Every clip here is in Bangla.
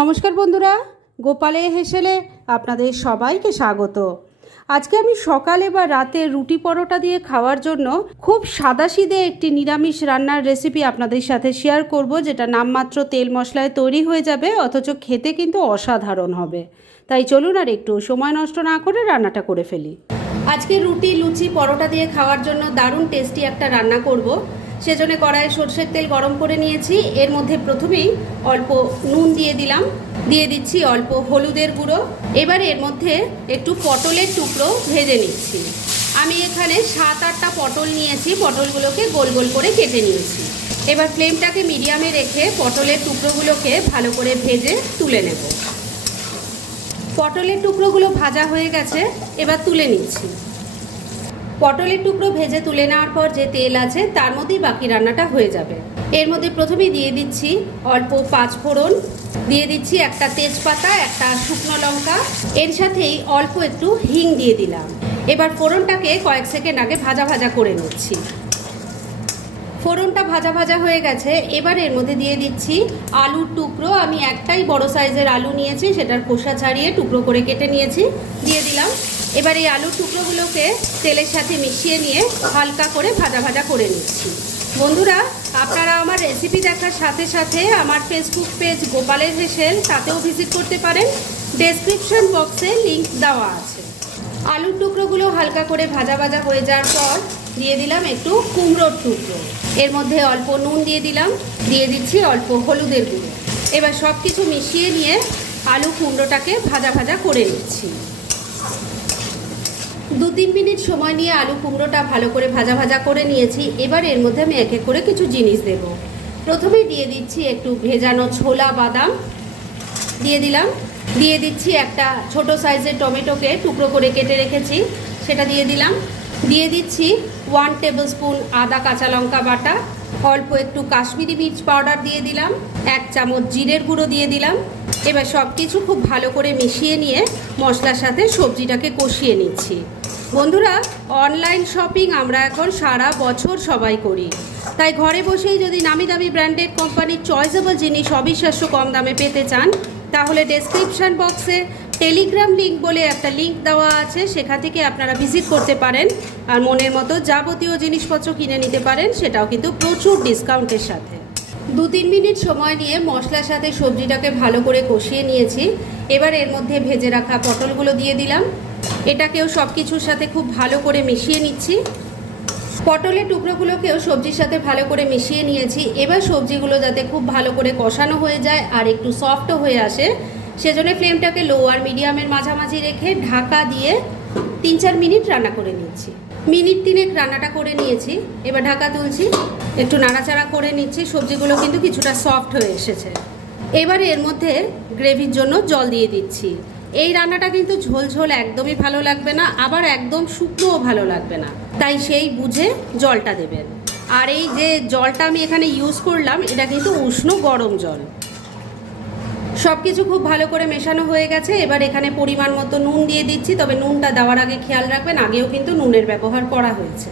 নমস্কার বন্ধুরা, গোপালে হেসেলে আপনাদের সবাইকে স্বাগত। আজকে আমি সকালে বা রাতে রুটি পরোটা দিয়ে খাওয়ার জন্য খুব সাদাসিদে একটি নিরামিষ রান্নার রেসিপি আপনাদের সাথে শেয়ার করব, যেটা নামমাত্র তেল মশলায় তৈরি হয়ে যাবে, অথচ খেতে কিন্তু অসাধারণ হবে। তাই চলুন আর একটু সময় নষ্ট না করে রান্নাটা করে ফেলি। আজকে রুটি, লুচি, পরোটা দিয়ে খাওয়ার জন্য দারুণ টেস্টি একটা রান্না করব। সেজন্য কড়াইয়ে সর্ষের তেল গরম করে নিয়েছি। এর মধ্যে প্রথমেই অল্প নুন দিয়ে দিলাম। দিয়ে দিচ্ছি অল্প হলুদের গুঁড়ো। এবার এর মধ্যে একটু পটলের টুকরো ভেজে নিচ্ছি। আমি এখানে সাত আটটা পটল নিয়েছি। পটলগুলোকে গোল গোল করে কেটে নিয়েছি। এবার ফ্লেমটাকে মিডিয়ামে রেখে পটলের টুকরোগুলোকে ভালো করে ভেজে তুলে নেব। পটলের টুকরোগুলো ভাজা হয়ে গেছে। এবার তুলে নিচ্ছি। পটলের টুকরো ভেজে তুলে নেওয়ার পর যে তেল আছে, তার মধ্যেই বাকি রান্নাটা হয়ে যাবে। এর মধ্যে প্রথমেই দিয়ে দিচ্ছি অল্প পাঁচ ফোড়ন, দিয়ে দিচ্ছি একটা তেজপাতা, একটা শুকনো লঙ্কা, এর সাথেই অল্প একটু হিং দিয়ে দিলাম। এবার ফোড়নটাকে কয়েক সেকেন্ড আগে ভাজা ভাজা করে নিচ্ছি। ফোড়নটা ভাজা ভাজা হয়ে গেছে, এবার এর মধ্যে দিয়ে দিচ্ছি আলুর টুকরো। আমি একটাই বড় সাইজের আলু নিয়েছি, সেটার খোসা ছাড়িয়ে টুকরো করে কেটে নিয়েছি। দিয়ে দিলাম এবার এই আলুর টুকরোগুলোকে তেলের সাথে মিশিয়ে নিয়ে হালকা করে ভাজা ভাজা করে নিচ্ছি। বন্ধুরা, আপনারা আমার রেসিপি দেখার সাথে সাথে আমার ফেসবুক পেজ গোপালের হেসেল, তাতেও ভিজিট করতে পারেন। ডেসক্রিপশন বক্সে লিংক দেওয়া আছে। আলুর টুকরোগুলো হালকা করে ভাজা ভাজা হয়ে যাওয়ার পর দিয়ে দিলাম একটু কুমড়োর টুকরো। এর মধ্যে অল্প নুন দিয়ে দিলাম, দিয়ে দিচ্ছি অল্প হলুদের গুঁড়ো। এবার সব কিছু মিশিয়ে নিয়ে আলু কুমড়োটাকে ভাজা ভাজা করে নিচ্ছি। দু তিন মিনিট সময় নিয়ে আলু কুমড়োটা ভালো করে ভাজা ভাজা করে নিয়েছি। এবার এর মধ্যে আমি এক এক করে কিছু জিনিস দেব। প্রথমেই দিয়ে দিচ্ছি একটু ভেজানো ছোলা বাদাম। দিয়ে দিলাম। দিয়ে দিচ্ছি একটা ছোট সাইজের টমেটোকে টুকরো করে কেটে রেখেছি। সেটা দিয়ে দিলাম। দিয়ে দিচ্ছি ওয়ান টেবিল স্পুন আদা কাঁচা লঙ্কা বাটা। অল্প একটু কাশ্মীরি মির্চ পাউডার দিয়ে দিলাম। এক চামচ জিরের গুঁড়ো দিয়ে দিলাম। এবার সব কিছু খুব ভালো করে মিশিয়ে নিয়ে মশলার সাথে সবজিটাকে কষিয়ে নিচ্ছি। বন্ধুরা অনলাইন শপিং আমরা এখন সারা বছর সবাই করি। তাই ঘরে বসেই যদি নামি দামি ব্র্যান্ডেড কোম্পানির চয়েসেবল জিনিস অবিশ্বাস্য কম দামে পেতে চান, তাহলে ডেসক্রিপশন বক্সে টেলিগ্রাম লিঙ্ক বলে একটা লিঙ্ক দেওয়া আছে, সেখান থেকে আপনারা ভিজিট করতে পারেন আর মনের মতো যাবতীয় জিনিসপত্র কিনে নিতে পারেন, সেটাও কিন্তু প্রচুর ডিসকাউন্টের সাথে। দু তিন মিনিট সময় নিয়ে মশলার সাথে সবজিটাকে ভালো করে কষিয়ে নিয়েছি। এবার এর মধ্যে ভেজে রাখা পটলগুলো দিয়ে দিলাম। এটাকেও সব কিছুর সাথে খুব ভালো করে মিশিয়ে নিচ্ছি। পটলের টুকরোগুলোকেও সবজির সাথে ভালো করে মিশিয়ে নিয়েছি। এবার সবজিগুলো যাতে খুব ভালো করে কষানো হয়ে যায় আর একটু সফটও হয়ে আসে, সেজন্য ফ্লেমটাকে লো আর মিডিয়ামের মাঝামাঝি রেখে ঢাকা দিয়ে তিন চার মিনিট রান্না করে নিচ্ছি। মিনিট তিনেক রান্নাটা করে নিয়েছি। এবার ঢাকা তুলছি, একটু নাড়াচাড়া করে নিচ্ছি, সবজিগুলো কিন্তু কিছুটা সফট হয়ে এসেছে। এবার এর মধ্যে গ্রেভির জন্য জল দিয়ে দিচ্ছি। এই রান্নাটা কিন্তু ঝোল ঝোল একদমই ভালো লাগবে না, আবার একদম শুকনোও ভালো লাগবে না। তাই সেই বুঝে জলটা দেবেন। আর এই যে জলটা আমি এখানে ইউজ করলাম, এটা কিন্তু উষ্ণ গরম জল। সব কিছু খুব ভালো করে মেশানো হয়ে গেছে, এবার এখানে পরিমাণ মতো নুন দিয়ে দিচ্ছি, তবে নুনটা দেওয়ার আগে খেয়াল রাখবেন, আগেও কিন্তু নুনের ব্যবহার করা হয়েছে।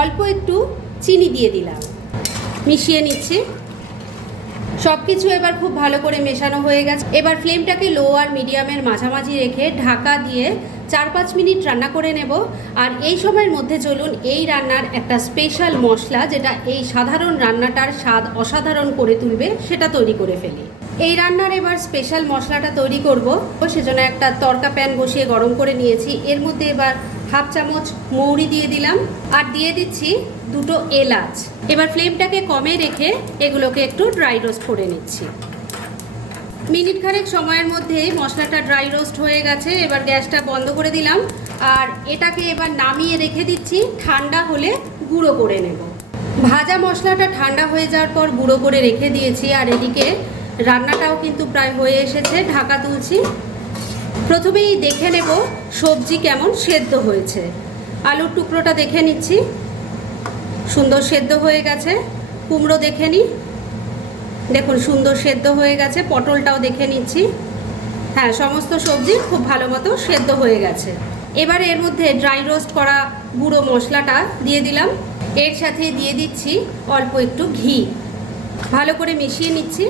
অল্প একটু চিনি দিয়ে দিলাম। মিশিয়ে নিচ্ছি। সব কিছু এবার খুব ভালো করে মেশানো হয়ে গেছে। এবার ফ্লেমটাকে লো আর মিডিয়ামের মাঝামাঝি রেখে ঢাকা দিয়ে চার পাঁচ মিনিট রান্না করে নেব। আর এই সময়ের মধ্যে চলুন এই রান্নার একটা স্পেশাল মশলা, যেটা এই সাধারণ রান্নাটার স্বাদ অসাধারণ করে তুলবে, সেটা তৈরি করে ফেলি। এই রান্নার এবার স্পেশাল মশলাটা তৈরি করব। সেজন্য একটা তরকা প্যান বসিয়ে গরম করে নিয়েছি। এর মধ্যে এবার হাফ চামচ মৌরি দিয়ে দিলাম আর দিয়ে দিচ্ছি দুটো এলাচ। এবার ফ্লেমটাকে কমে রেখে এগুলোকে একটু ড্রাই রোস্ট করে নিচ্ছি। মিনিট খানেক সময়ের মধ্যেই মশলাটা ড্রাই রোস্ট হয়ে গেছে, এবার গ্যাসটা বন্ধ করে দিলাম আর এটাকে এবার নামিয়ে রেখে দিচ্ছি, ঠান্ডা হলে গুঁড়ো করে নেব। ভাজা মশলাটা ঠান্ডা হয়ে যাওয়ার পর গুঁড়ো করে রেখে দিয়েছি আর এদিকে রান্নাটাও কিন্তু প্রায় হয়ে এসেছে, ঢাকা তুলছি। প্রথমেই দেখে নেব সবজি কেমন সেদ্ধ হয়েছে। আলুর টুকরোটা দেখে নিচ্ছি। সুন্দর সেদ্ধ হয়ে গেছে। কুমড়ো দেখে নিই দেখুন, সুন্দর সেদ্ধ হয়ে গেছে। পটলটাও দেখে নিচ্ছি। হ্যাঁ সমস্ত সবজি খুব ভালো মতো সেদ্ধ হয়ে গেছে। এবার এর মধ্যে ড্রাই রোস্ট করা গুঁড়ো মশলাটা দিয়ে দিলাম। এর সাথে দিয়ে দিচ্ছি অল্প একটু ঘি। ভালো করে মিশিয়ে নিচ্ছি।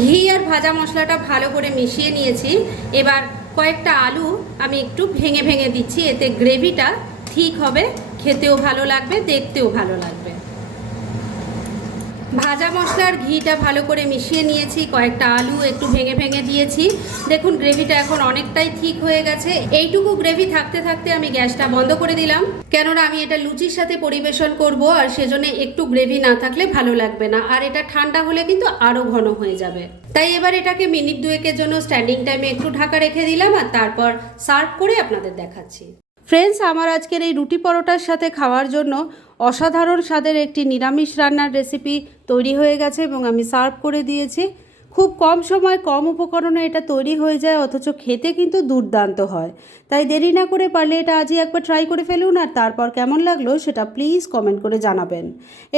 ঘি আর ভাজা মশলাটা ভালো করে মিশিয়ে নিয়েছি। এবার কয়েকটা আলু আমি একটু ভেঙে ভেঙে দিচ্ছি, এতে গ্রেভিটা ঠিক হবে, খেতেও ভালো লাগবে, দেখতেও ভালো লাগবে। ভাজা মশলার ঘিটা ভালো করে মিশিয়ে নিয়েছি, কয়েকটা আলু একটু ভেঙে ভেঙে দিয়েছি। দেখুন, গ্রেভিটা এখন অনেকটাই ঠিক হয়ে গেছে। এইটুকু গ্রেভি থাকতে থাকতে আমি গ্যাসটা বন্ধ করে দিলাম। কেননা, আমি এটা লুচির সাথে পরিবেশন করব আর সেজন্য একটু গ্রেভি না থাকলে ভালো লাগবে না। আর এটা ঠান্ডা হলে কিন্তু আরও ঘন হয়ে যাবে। তাই এবার এটাকে মিনিট দুয়েকের জন্য স্ট্যান্ডিং টাইমে একটু ঢাকা রেখে দিলাম আর তারপর সার্ভ করে আপনাদের দেখাচ্ছি। ফ্রেন্ডস, আমার আজকের এই রুটি পরোটার সাথে খাওয়ার জন্য অসাধারণ স্বাদের একটি নিরামিষ রান্নার রেসিপি তৈরি হয়ে গেছে এবং আমি সার্ভ করে দিয়েছি। খুব কম সময় কম উপকরণে এটা তৈরি হয়ে যায়, অথচ খেতে কিন্তু দুর্দান্ত হয়। তাই দেরি না করে পারলে এটা আজই একবার ট্রাই করে ফেলুন, আর তারপর কেমন লাগল সেটা প্লিজ কমেন্ট করে জানাবেন।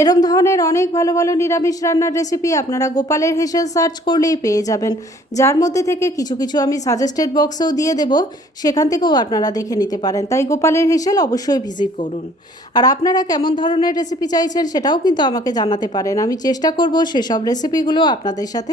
এরম ধরনের অনেক ভালো ভালো নিরামিষ রান্নার রেসিপি আপনারা গোপালের হেসেল সার্চ করলেই পেয়ে যাবেন। যার মধ্যে থেকে কিছু কিছু আমি সাজেস্টেড বক্সেও দিয়ে দেব, সেখান থেকেও আপনারা দেখে নিতে পারেন। তাই গোপালের হেসেল অবশ্যই ভিজিট করুন। আর আপনারা কেমন ধরনের রেসিপি চাইছেন সেটাও কিন্তু আমাকে জানাতে পারেন। আমি চেষ্টা করব সেসব রেসিপিগুলো আপনাদের সাথে